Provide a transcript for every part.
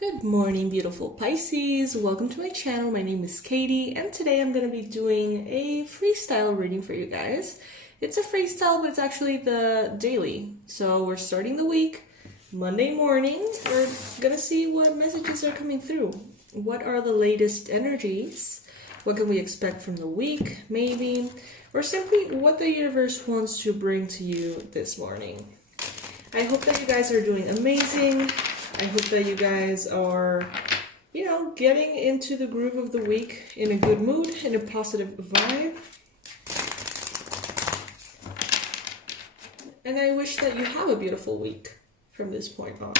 Good morning, beautiful Pisces. Welcome to my channel. My name is Katie, and today I'm going to be doing a freestyle reading for you guys. It's a freestyle, but it's actually the daily. So we're starting the week, Monday morning. We're going to see what messages are coming through. What are the latest energies? What can we expect from the week, maybe? Or simply what the universe wants to bring to you this morning. I hope that you guys are doing amazing. I hope that you guys are, getting into the groove of the week in a good mood, in a positive vibe. And I wish that you have a beautiful week from this point on.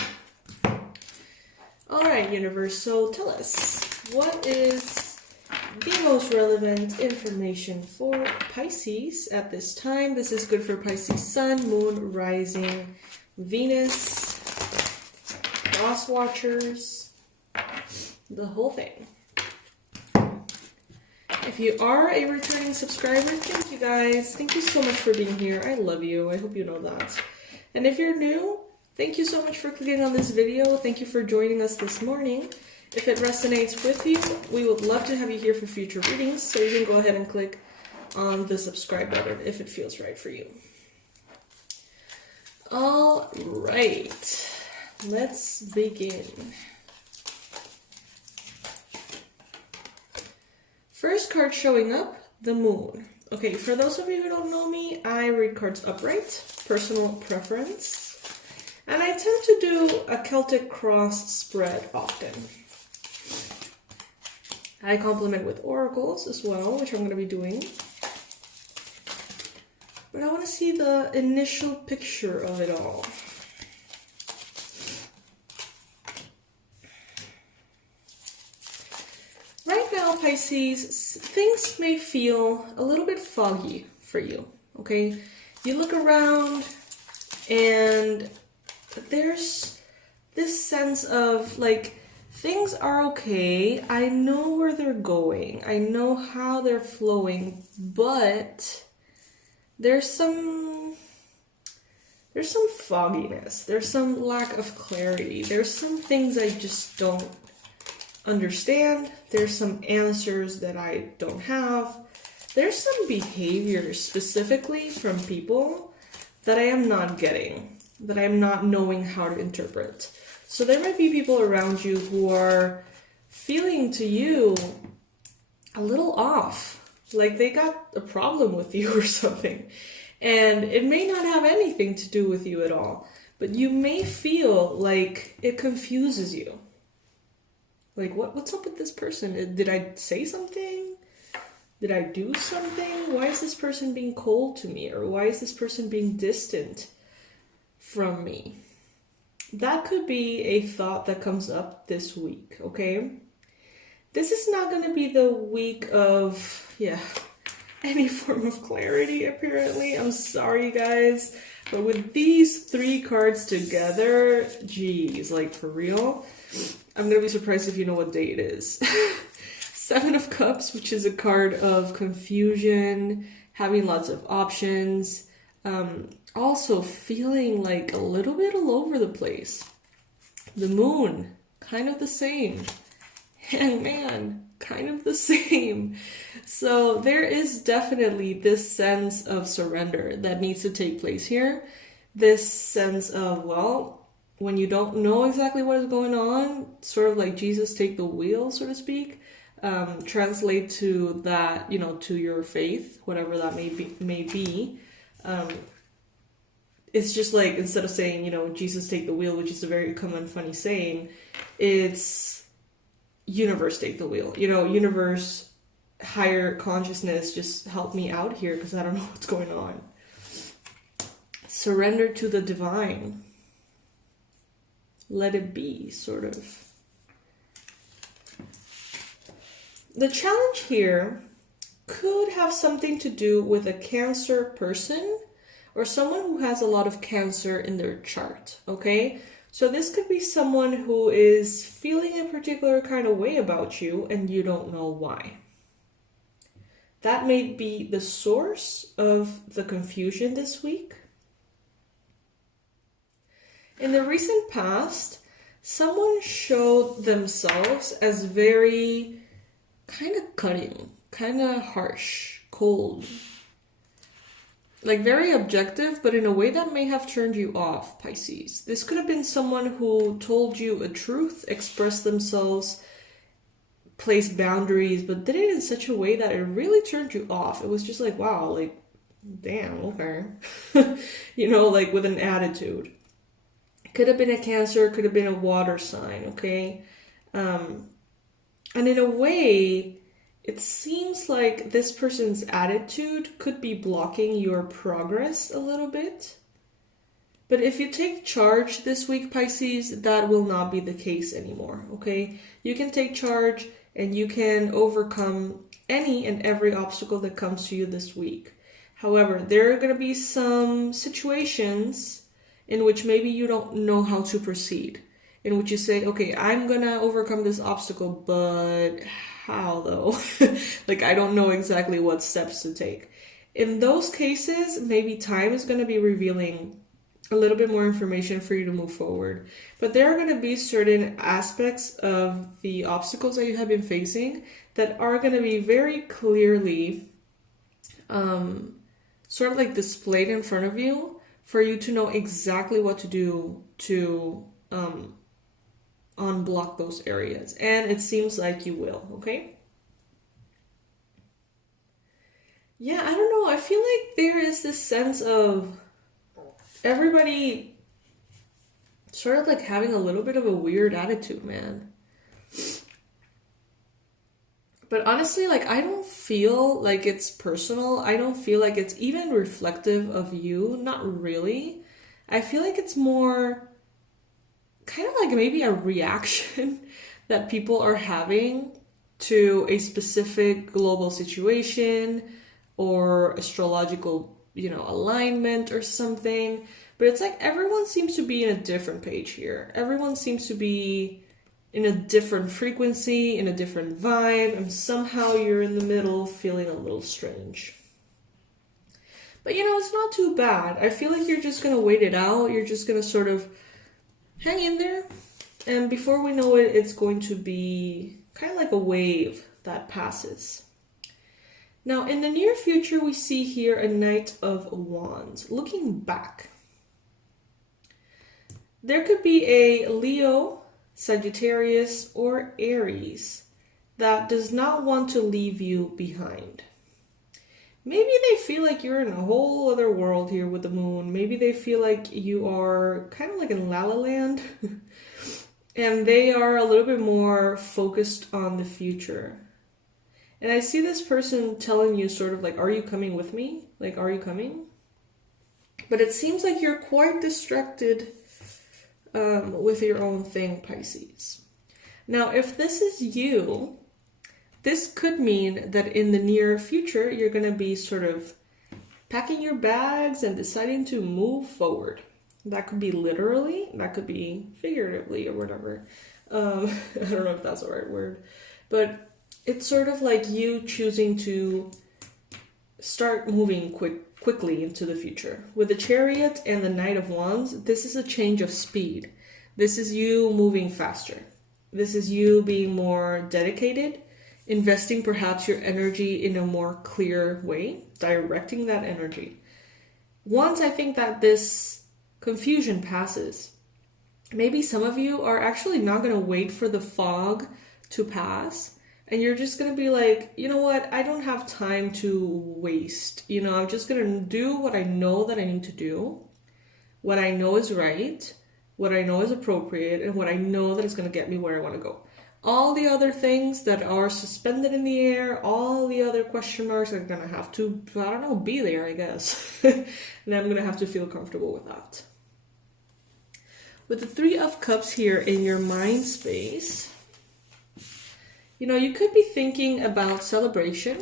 All right, universe, so tell us, what is the most relevant information for Pisces at this time? This is good for Pisces Sun, Moon, Rising, Venus, Cross Watchers, the whole thing. If you are a returning subscriber, thank you guys. Thank you so much for being here. I love you. I hope you know that. And if you're new, thank you so much for clicking on this video. Thank you for joining us this morning. If it resonates with you, we would love to have you here for future readings, so you can go ahead and click on the subscribe button if it feels right for you. All right. Let's begin. First card showing up, the Moon. Okay, for those of you who don't know me, I read cards upright, personal preference, and I tend to do a Celtic cross spread often. I complement with oracles as well, which I'm going to be doing. But I want to see the initial picture of it all. Pisces, things may feel a little bit foggy for you, okay? You look around and there's this sense of like, things are okay, I know where they're going, I know how they're flowing, but there's some fogginess, there's some lack of clarity, there's some things I just don't understand, there's some answers that I don't have, there's some behaviors specifically from people that I am not getting, that I am not knowing how to interpret. So there might be people around you who are feeling to you a little off, like they got a problem with you or something, and it may not have anything to do with you at all, but you may feel like it confuses you. Like, what's up with this person? Did I say something? Did I do something? Why is this person being cold to me? Or why is this person being distant from me? That could be a thought that comes up this week, okay? This is not going to be the week of, any form of clarity, apparently. I'm sorry, guys. But with these three cards together, geez, like, for real, I'm going to be surprised if you know what day it is. Seven of Cups, which is a card of confusion, having lots of options, also feeling like a little bit all over the place. The Moon, kind of the same. Hangman, kind of the same. So there is definitely this sense of surrender that needs to take place here. This sense of, well, when you don't know exactly what is going on, sort of like Jesus take the wheel, so to speak, translate to that, to your faith, whatever that may be. It's just like, instead of saying, Jesus take the wheel, which is a very common funny saying, it's universe take the wheel. Universe, higher consciousness, just help me out here because I don't know what's going on. Surrender to the divine. Let it be, sort of. The challenge here could have something to do with a Cancer person or someone who has a lot of Cancer in their chart, okay? So this could be someone who is feeling a particular kind of way about you and you don't know why. That may be the source of the confusion this week. In the recent past, someone showed themselves as very kind of cutting, kind of harsh, cold, like very objective, but in a way that may have turned you off, Pisces. This could have been someone who told you a truth, expressed themselves, placed boundaries, but did it in such a way that it really turned you off. It was just like, wow, like, damn, okay. You know, like with an attitude. Could have been a Cancer, could have been a water sign, okay? And in a way, it seems like this person's attitude could be blocking your progress a little bit. But if you take charge this week, Pisces, that will not be the case anymore, okay? You can take charge and you can overcome any and every obstacle that comes to you this week. However, there are going to be some situations in which maybe you don't know how to proceed, in which you say, okay, I'm going to overcome this obstacle, but how though? Like, I don't know exactly what steps to take. In those cases, maybe time is going to be revealing a little bit more information for you to move forward. But there are going to be certain aspects of the obstacles that you have been facing that are going to be very clearly sort of like displayed in front of you for you to know exactly what to do to unblock those areas. And it seems like you will, okay? Yeah, I don't know. I feel like there is this sense of everybody sort of like having a little bit of a weird attitude, man. But honestly, like, I don't feel like it's personal. I don't feel like it's even reflective of you. Not really. I feel like it's more kind of like maybe a reaction that people are having to a specific global situation or astrological, alignment or something. But it's like everyone seems to be in a different page here. Everyone seems to be in a different frequency, in a different vibe, and somehow you're in the middle feeling a little strange. But it's not too bad. I feel like you're just going to wait it out. You're just going to sort of hang in there. And before we know it, it's going to be kind of like a wave that passes. Now, in the near future, we see here a Knight of Wands. Looking back, there could be a Leo, Sagittarius, or Aries that does not want to leave you behind. Maybe they feel like you're in a whole other world here with the moon. Maybe they feel like you are kind of like in La La Land. And they are a little bit more focused on the future. And I see this person telling you sort of like, are you coming with me? Like, are you coming? But it seems like you're quite distracted with your own thing, Pisces. Now, if this is you, this could mean that in the near future, you're going to be sort of packing your bags and deciding to move forward. That could be literally, that could be figuratively or whatever. I don't know if that's the right word. But it's sort of like you choosing to start moving quickly into the future. With the Chariot and the Knight of Wands, this is a change of speed. This is you moving faster. This is you being more dedicated, investing perhaps your energy in a more clear way, directing that energy. Once I think that this confusion passes, maybe some of you are actually not going to wait for the fog to pass. And you're just going to be like, you know what? I don't have time to waste. I'm just going to do what I know that I need to do. What I know is right. What I know is appropriate. And what I know that is going to get me where I want to go. All the other things that are suspended in the air, all the other question marks are going to have to, be there, I guess. And I'm going to have to feel comfortable with that. With the Three of Cups here in your mind space, you could be thinking about celebration.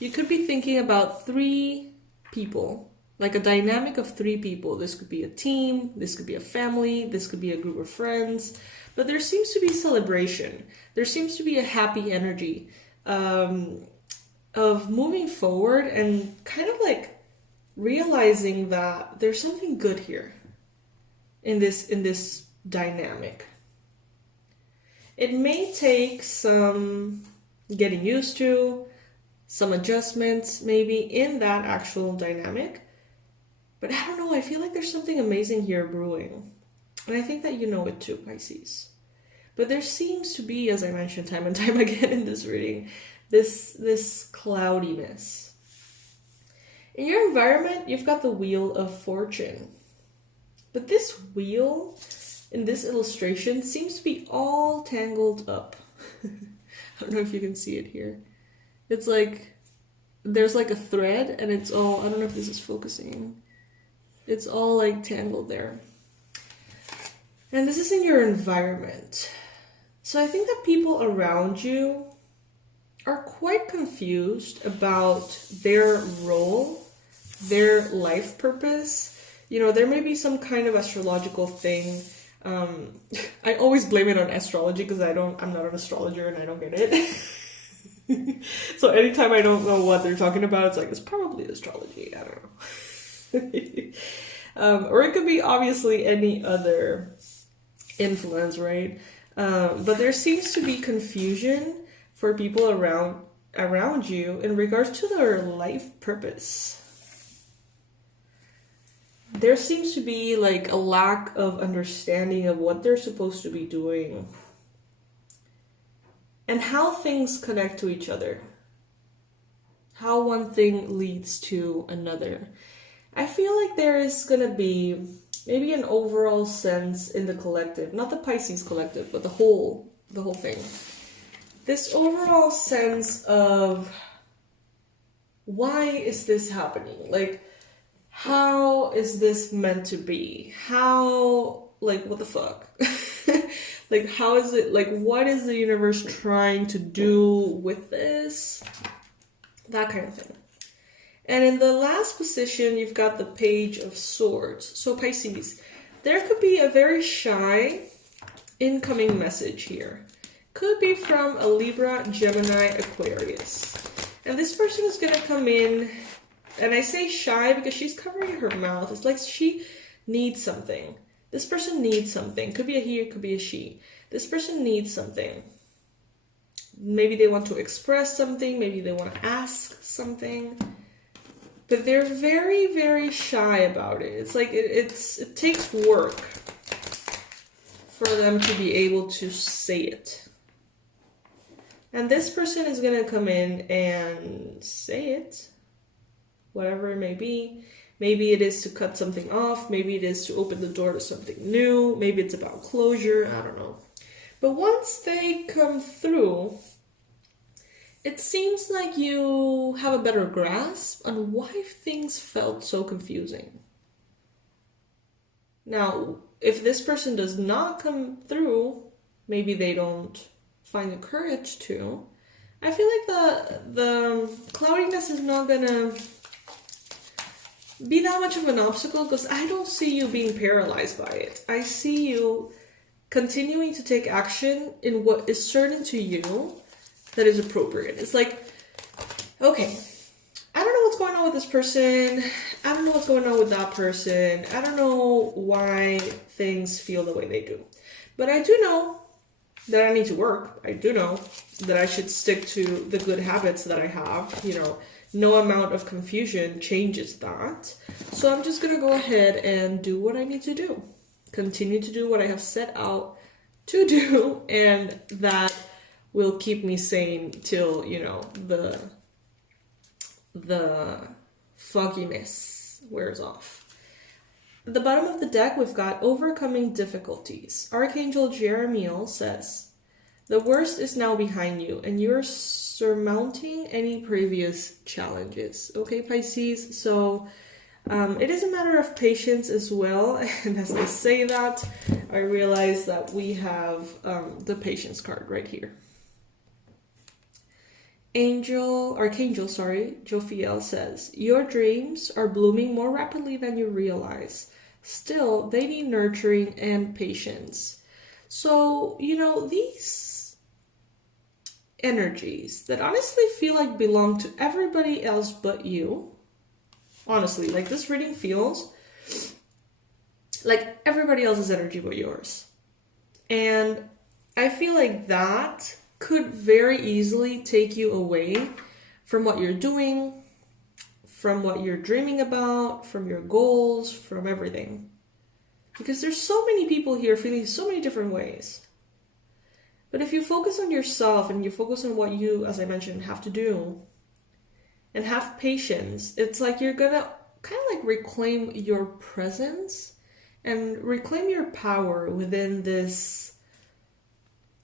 You could be thinking about three people, like a dynamic of three people. This could be a team, this could be a family, this could be a group of friends. But there seems to be celebration. There seems to be a happy energy of moving forward and kind of like realizing that there's something good here in this dynamic. It may take some getting used to, some adjustments maybe in that actual dynamic. But I don't know, I feel like there's something amazing here brewing. And I think that you know it too, Pisces. But there seems to be, as I mentioned time and time again in this reading, this cloudiness. In your environment, you've got the Wheel of Fortune. But this wheel in this illustration seems to be all tangled up. I don't know if you can see it here. It's like, there's like a thread and it's all, I don't know if this is focusing. It's all like tangled there. And this is in your environment. So I think that people around you are quite confused about their role, their life purpose. You know, there may be some kind of astrological thing. I always blame it on astrology because I'm not an astrologer and I don't get it. So anytime I don't know what they're talking about, it's like, it's probably astrology. I don't know. Or it could be obviously any other influence, right? But there seems to be confusion for people around you in regards to their life purpose. There seems to be like a lack of understanding of what they're supposed to be doing and how things connect to each other, how one thing leads to another. I feel like there is going to be maybe an overall sense in the collective, not the Pisces collective, but the whole thing. This overall sense of, why is this happening? Like, how is this meant to be? How, like, what the fuck? Like, how is it, like, what is the universe trying to do with this? That kind of thing. And in the last position, you've got the Page of Swords. So Pisces, there could be a very shy incoming message here. Could be from a Libra, Gemini, Aquarius. And this person is going to come in, and I say shy because she's covering her mouth. It's like she needs something. This person needs something. Could be a he, could be a she. This person needs something. Maybe they want to express something. Maybe they want to ask something. But they're very, very shy about it. It's like it takes work for them to be able to say it. And this person is going to come in and say it, whatever it may be. Maybe it is to cut something off. Maybe it is to open the door to something new. Maybe it's about closure. I don't know. But once they come through, it seems like you have a better grasp on why things felt so confusing. Now, if this person does not come through, maybe they don't find the courage to. I feel like the cloudiness is not gonna be that much of an obstacle because I don't see you being paralyzed by it. I see you continuing to take action in what is certain to you that is appropriate. It's like, okay, I don't know what's going on with this person. I don't know what's going on with that person. I don't know why things feel the way they do. But I do know that I need to work. I do know that I should stick to the good habits that I have. You know, no amount of confusion changes that. So I'm just going to go ahead and do what I need to do. Continue to do what I have set out to do, and that will keep me sane till, you know, the fogginess wears off. At the bottom of the deck, we've got overcoming difficulties. Archangel Jeremiel says, the worst is now behind you, and you're surmounting any previous challenges. Okay, Pisces? So it is a matter of patience as well. And as I say that, I realize that we have the patience card right here. Archangel Jophiel says, your dreams are blooming more rapidly than you realize. Still, they need nurturing and patience. So, you know, these energies that honestly feel like belong to everybody else but you. Honestly, like this reading feels like everybody else's energy but yours. And I feel like that could very easily take you away from what you're doing, from what you're dreaming about, from your goals, from everything. Because there's so many people here feeling so many different ways. But if you focus on yourself and you focus on what you, as I mentioned, have to do, and have patience, it's like you're gonna kind of like reclaim your presence and reclaim your power within this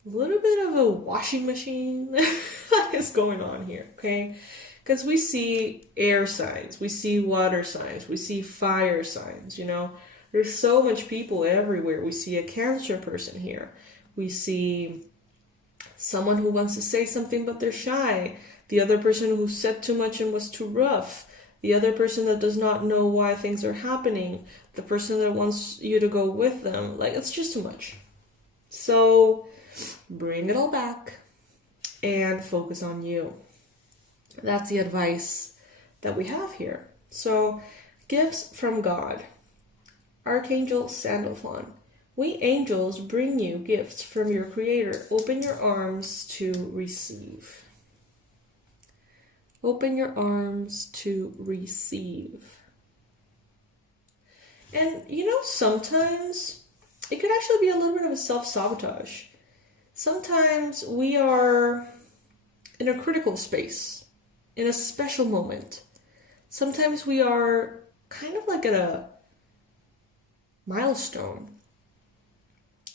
little bit of a washing machine that is going on here, okay? Because we see air signs, we see water signs, we see fire signs, you know? There's so much people everywhere. We see a Cancer person here. We see someone who wants to say something but they're shy. The other person who said too much and was too rough. The other person that does not know why things are happening. The person that wants you to go with them. Like, it's just too much. So bring it all back and focus on you. That's the advice that we have here. So, gifts from God. Archangel Sandalphon. We angels bring you gifts from your Creator. Open your arms to receive. Open your arms to receive. And you know, sometimes it could actually be a little bit of a self-sabotage. Sometimes we are in a critical space, in a special moment. Sometimes we are kind of like at a milestone.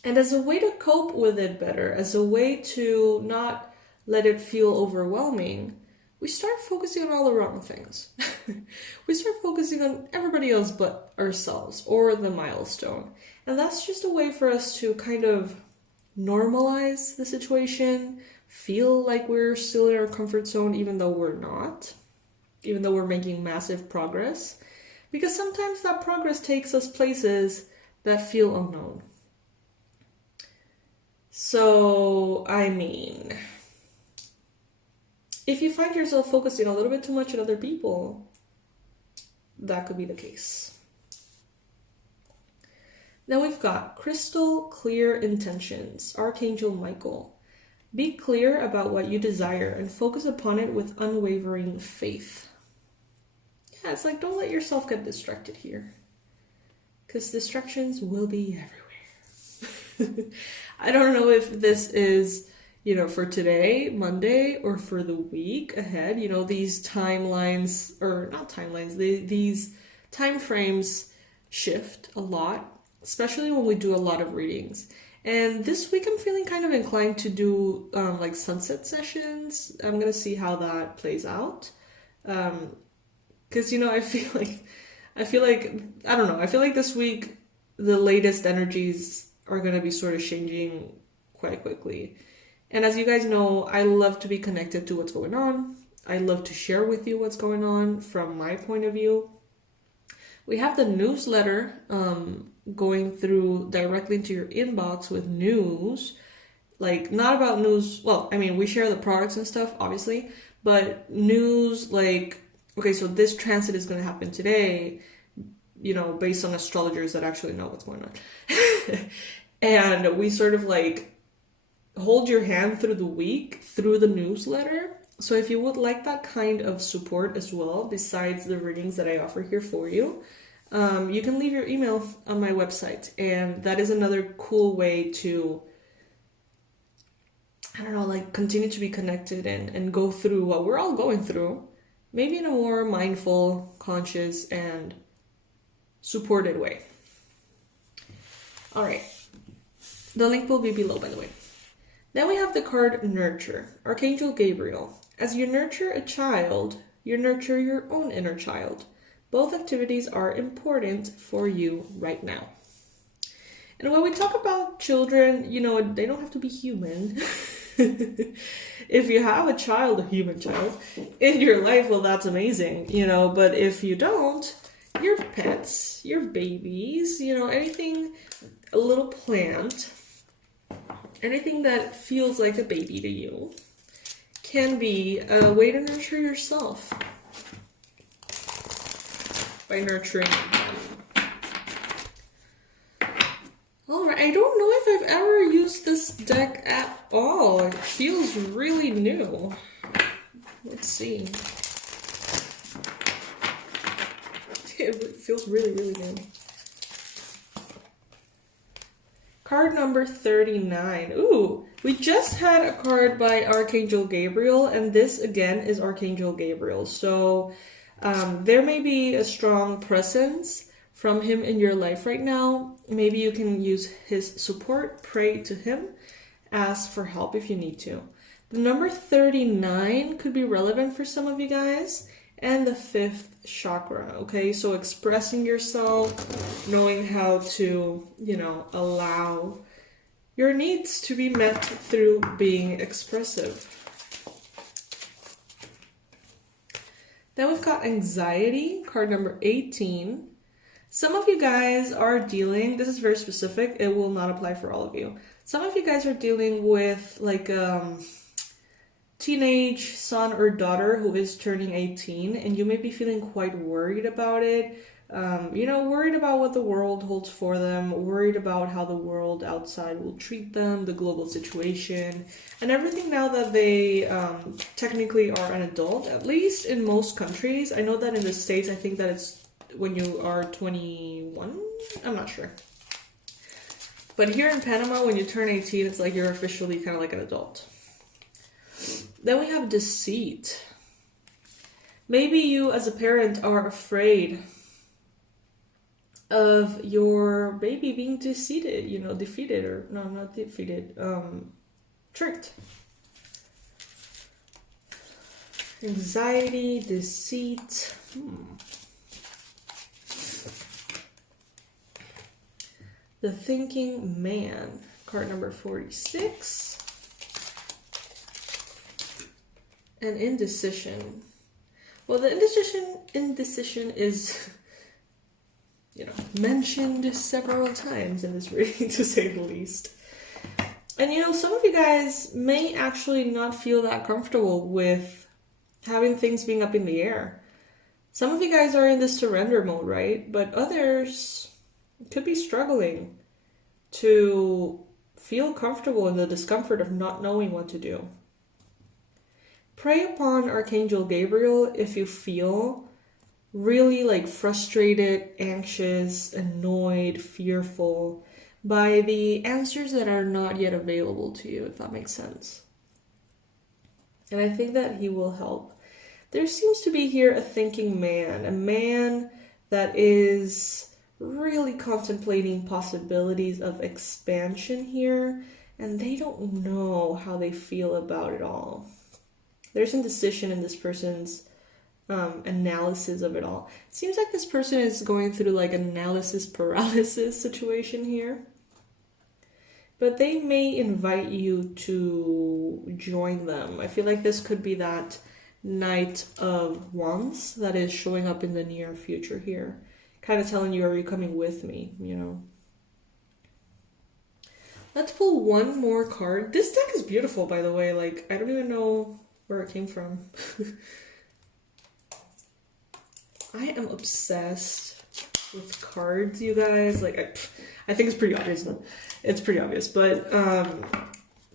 And as a way to cope with it better, as a way to not let it feel overwhelming, we start focusing on all the wrong things. We start focusing on everybody else but ourselves or the milestone. And that's just a way for us to kind of normalize the situation, feel like we're still in our comfort zone even though we're not, even though we're making massive progress. Because sometimes that progress takes us places that feel unknown. So, I mean, if you find yourself focusing a little bit too much on other people, that could be the case. Then we've got crystal clear intentions, Archangel Michael. Be clear about what you desire and focus upon it with unwavering faith. Yeah, it's like, don't let yourself get distracted here, because distractions will be everywhere. I don't know if this is, you know, for today, Monday, or for the week ahead. You know, these timelines, or not timelines, these time frames shift a lot, especially when we do a lot of readings. And this week I'm feeling kind of inclined to do like sunset sessions. I'm gonna see how that plays out. Because, you know, I feel like, I don't know, I feel like this week the latest energies are going to be sort of changing quite quickly. And as you guys know, I love to be connected to what's going on. I love to share with you what's going on from my point of view. We have the newsletter going through directly into your inbox with news. Like, not about news, well, I mean, we share the products and stuff, obviously, but news like, okay, so this transit is going to happen today, you know, based on astrologers that actually know what's going on. And we sort of like hold your hand through the week through the newsletter. So if you would like that kind of support as well, besides the readings that I offer here for you, you can leave your email on my website. And that is another cool way to, I don't know, like continue to be connected and go through what we're all going through, maybe in a more mindful, conscious, and supported way. All right. The link will be below, by the way. Then we have the card Nurture, Archangel Gabriel. As you nurture a child, you nurture your own inner child. Both activities are important for you right now. And when we talk about children, you know, they don't have to be human. If you have a child, a human child, in your life, well, that's amazing, you know, but if you don't, your pets, your babies, you know, anything, a little plant, anything that feels like a baby to you can be a way to nurture yourself by nurturing them. Alright, I don't know if I've ever used this deck at all. It feels really new. Let's see. It feels really, really new. Card number 39. Ooh, we just had a card by Archangel Gabriel, and this again is Archangel Gabriel. So there may be a strong presence from him in your life right now. Maybe you can use his support, pray to him, ask for help if you need to. The number 39 could be relevant for some of you guys, and the 5th chakra, okay? So expressing yourself, knowing how to, you know, allow your needs to be met through being expressive. Then we've got anxiety, card number 18. Some of you guys are dealing, this is very specific, it will not apply for all of you. Some of you guys are dealing with like teenage son or daughter who is turning 18, and you may be feeling quite worried about it. You know, worried about what the world holds for them, worried about how the world outside will treat them, the global situation, and everything now that they technically are an adult, at least in most countries. I know that in the States, I think that it's when you are 21, I'm not sure. But here in Panama, when you turn 18, it's like you're officially kind of like an adult. Then we have deceit. Maybe you as a parent are afraid of your baby being defeated, you know, defeated, or no, not defeated, tricked. Anxiety, deceit. The thinking man, card number 46. And indecision. Well, the indecision is, you know, mentioned several times in this reading, to say the least. And you know, some of you guys may actually not feel that comfortable with having things being up in the air. Some of you guys are in this surrender mode, right? But others could be struggling to feel comfortable in the discomfort of not knowing what to do. Pray upon Archangel Gabriel if you feel really like frustrated, anxious, annoyed, fearful by the answers that are not yet available to you, if that makes sense. And I think that he will help. There seems to be here a thinking man, a man that is really contemplating possibilities of expansion here, and they don't know how they feel about it all. There's indecision in this person's analysis of it all. It seems like this person is going through like an analysis paralysis situation here. But they may invite you to join them. I feel like this could be that Knight of Wands that is showing up in the near future here. Kind of telling you, are you coming with me, you know? Let's pull one more card. This deck is beautiful, by the way. Like, I don't even know where it came from. I am obsessed with cards, you guys. Like, I think it's pretty obvious, but it's pretty obvious. But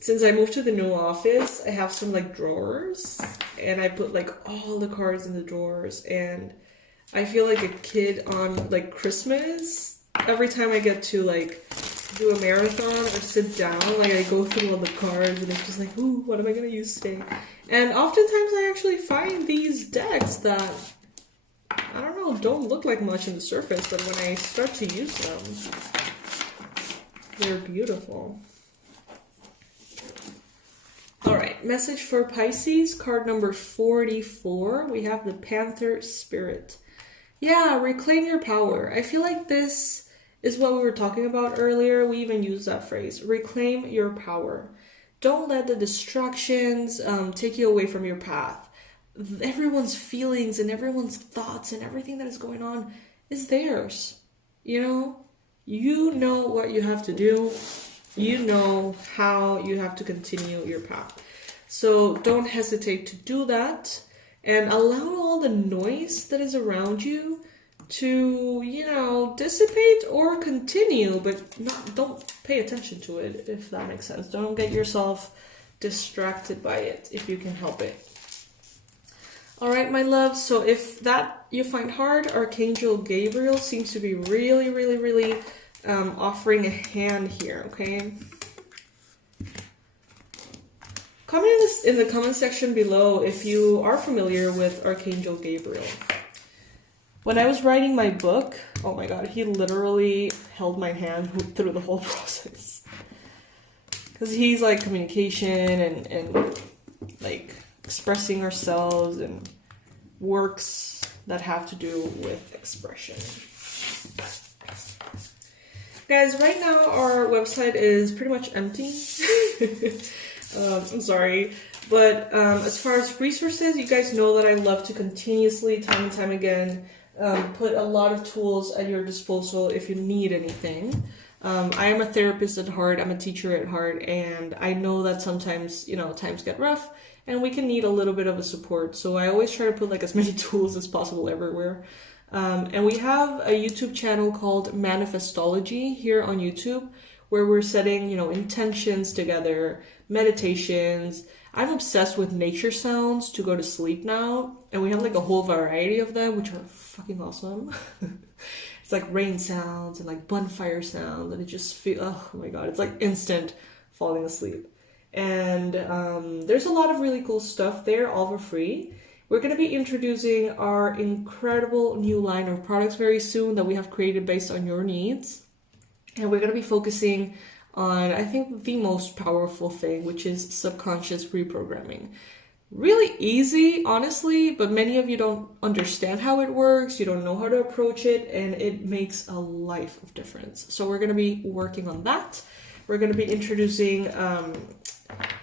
since I moved to the new office, I have some like drawers, and I put like all the cards in the drawers, and I feel like a kid on like Christmas. Every time I get to like do a marathon or sit down, like I go through all the cards, and it's just like, ooh, what am I gonna use today? And oftentimes I actually find these decks that, I don't know, don't look like much on the surface, but when I start to use them, they're beautiful. Alright, message for Pisces, card number 44. We have the Panther Spirit. Yeah, reclaim your power. I feel like this is what we were talking about earlier. We even used that phrase, reclaim your power. Don't let the distractions take you away from your path. Everyone's feelings and everyone's thoughts and everything that is going on is theirs. You know what you have to do. You know how you have to continue your path. So don't hesitate to do that, and allow all the noise that is around you to, participate or continue, but don't pay attention to it, if that makes sense. Don't get yourself distracted by it if you can help it. All right, my love. So if that you find hard, Archangel Gabriel seems to be really offering a hand here, okay? Comment in the comment section below if you are familiar with Archangel Gabriel. When I was writing my book, oh my god, he literally held my hand through the whole process. Because he's like communication and like expressing ourselves and works that have to do with expression. Guys, right now our website is pretty much empty. I'm sorry, but as far as resources, you guys know that I love to continuously, time and time again, put a lot of tools at your disposal if you need anything. I am a therapist at heart, I'm a teacher at heart, and I know that sometimes, you know, times get rough and we can need a little bit of a support. So I always try to put like as many tools as possible everywhere. And we have a YouTube channel called Manifestology here on YouTube, where we're setting, you know, intentions together, meditations. I'm obsessed with nature sounds to go to sleep now, and we have like a whole variety of them, which are fucking awesome. It's like rain sounds and like bonfire sounds, and it just feels, oh my god, it's like instant falling asleep. And there's a lot of really cool stuff there, all for free. We're going to be introducing our incredible new line of products very soon that we have created based on your needs. And we're going to be focusing on, I think, the most powerful thing, which is subconscious reprogramming. Really easy, honestly, but many of you don't understand how it works, you don't know how to approach it, and it makes a life of difference. So we're going to be working on that. We're going to be introducing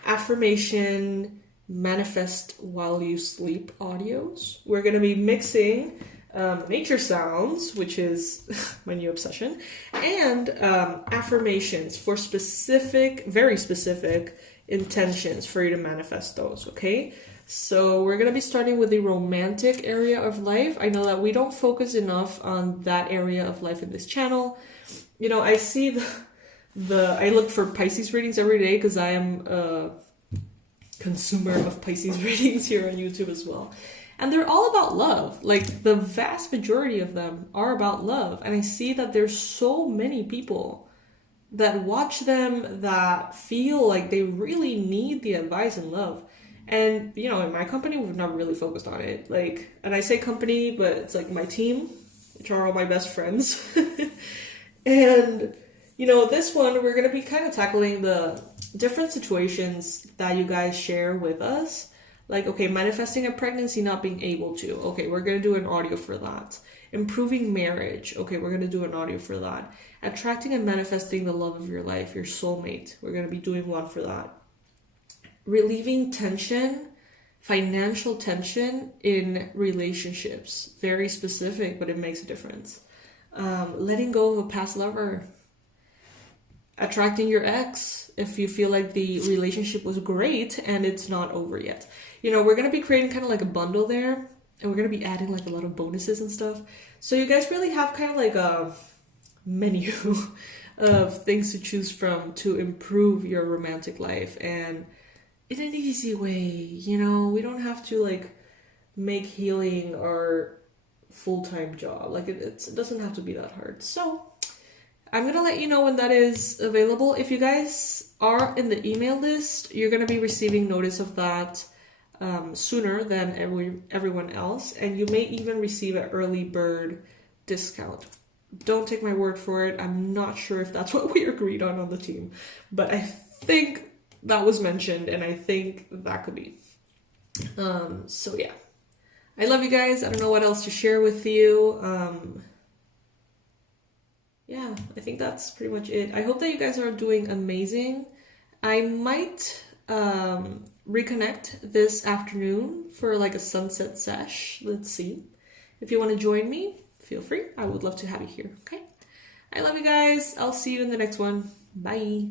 affirmation, manifest while you sleep audios. We're going to be mixing nature sounds, which is my new obsession, and affirmations for specific, very specific intentions for you to manifest those, okay? So we're going to be starting with the romantic area of life. I know that we don't focus enough on that area of life in this channel. You know, I see I look for Pisces readings every day because I am a consumer of Pisces readings here on YouTube as well. And they're all about love. Like, the vast majority of them are about love. And I see that there's so many people that watch them that feel like they really need the advice and love. And, you know, in my company, we've not really focused on it. Like, and I say company, but it's like my team, which are all my best friends. And, you know, this one, we're going to be kind of tackling the different situations that you guys share with us. Like, okay, manifesting a pregnancy, not being able to. Okay, we're going to do an audio for that. Improving marriage. Okay, we're going to do an audio for that. Attracting and manifesting the love of your life, your soulmate. We're going to be doing one for that. Relieving tension, financial tension in relationships. Very specific, but it makes a difference. Letting go of a past lover. Attracting your ex if you feel like the relationship was great and it's not over yet. You know, we're going to be creating kind of like a bundle there, and we're going to be adding like a lot of bonuses and stuff. So you guys really have kind of like a menu of things to choose from to improve your romantic life, and in an easy way. You know, we don't have to like make healing our full-time job. Like it doesn't have to be that hard. So I'm going to let you know when that is available. If you guys are in the email list, you're going to be receiving notice of that sooner than everyone else. And you may even receive an early bird discount. Don't take my word for it. I'm not sure if that's what we agreed on the team. But I think that was mentioned, and I think that could be. So yeah. I love you guys. I don't know what else to share with you. Yeah, I think that's pretty much it. I hope that you guys are doing amazing. I might reconnect this afternoon for like a sunset sesh. Let's see. If you want to join me, feel free. I would love to have you here, okay? I love you guys. I'll see you in the next one. Bye.